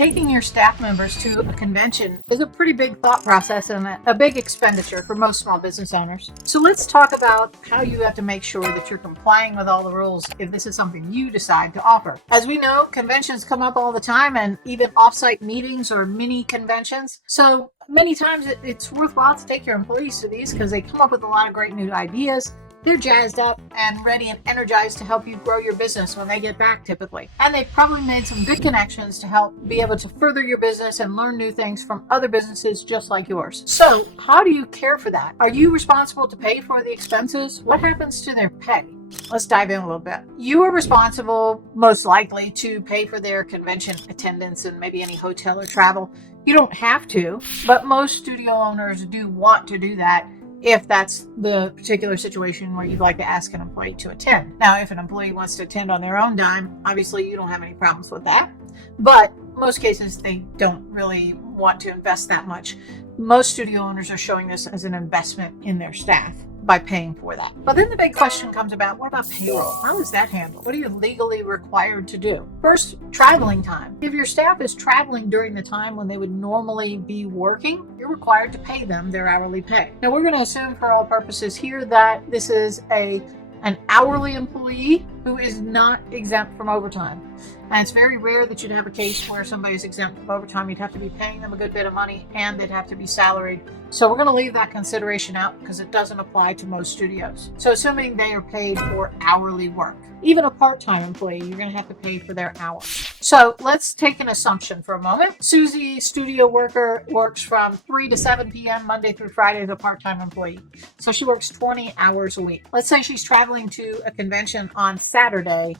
Taking your staff members to a convention is a pretty big thought process and a big expenditure for most small business owners. So let's talk about how you have to make sure that you're complying with all the rules if this is something you decide to offer. As we know, conventions come up all the time, and even offsite meetings or mini conventions. So many times it's worthwhile to take your employees to these because they come up with a lot of great new ideas. They're jazzed up and ready and energized to help you grow your business when they get back typically. And they've probably made some good connections to help be able to further your business and learn new things from other businesses just like yours. So how do you care for that? Are you responsible to pay for the expenses? What happens to their pay? Let's dive in a little bit. You are responsible, most likely, to pay for their convention attendance and maybe any hotel or travel. You don't have to, but most studio owners do want to do that if that's the particular situation where you'd like to ask an employee to attend. Now, if an employee wants to attend on their own dime, obviously you don't have any problems with that. But most cases, they don't really want to invest that much. Most studio owners are showing this as an investment in their staff by paying for that. But then the big question comes about, what about payroll? How is that handled? What are you legally required to do? First, traveling time. If your staff is traveling during the time when they would normally be working, you're required to pay them their hourly pay. Now, we're going to assume for all purposes here that this is an hourly employee who is not exempt from overtime. And it's very rare that you'd have a case where somebody is exempt from overtime. You'd have to be paying them a good bit of money and they'd have to be salaried. So we're going to leave that consideration out because it doesn't apply to most studios. So assuming they are paid for hourly work, even a part-time employee, you're going to have to pay for their hours. So let's take an assumption for a moment. Susie, studio worker, works from 3 to 7 p.m. Monday through Friday as a part-time employee. So she works 20 hours a week. Let's say she's traveling to a convention on Saturday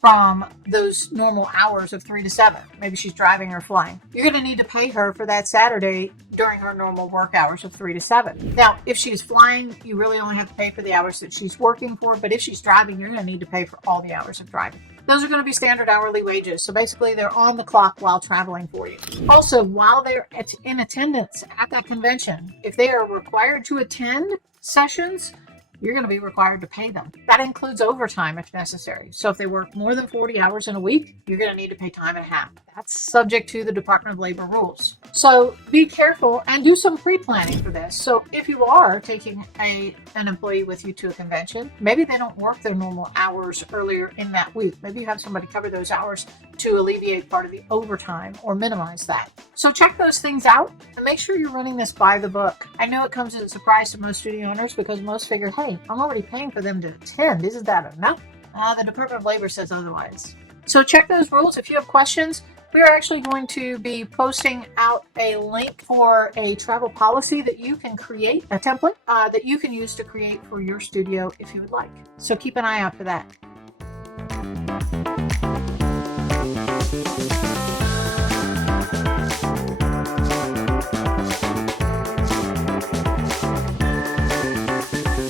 from those normal hours of 3 to 7. Maybe she's driving or flying. You're going to need to pay her for that Saturday during her normal work hours of 3 to 7. Now, if she's flying, you really only have to pay for the hours that she's working for. But if she's driving, you're going to need to pay for all the hours of driving. Those are going to be standard hourly wages. So basically, they're on the clock while traveling for you. Also, while they're in attendance at that convention, if they are required to attend sessions, you're going to be required to pay them. That includes overtime if necessary. So if they work more than 40 hours in a week, you're going to need to pay time and a half. That's subject to the Department of Labor rules. So be careful and do some pre-planning for this. So if you are taking an employee with you to a convention, maybe they don't work their normal hours earlier in that week. Maybe you have somebody cover those hours to alleviate part of the overtime or minimize that. So check those things out and make sure you're running this by the book. I know it comes as a surprise to most studio owners because most figure, hey, I'm already paying for them to attend. Isn't that enough? The Department of Labor says otherwise. So check those rules. If you have questions, we are actually going to be posting out a link for a travel policy that you can create, a template that you can use to create for your studio if you would like. So keep an eye out for that.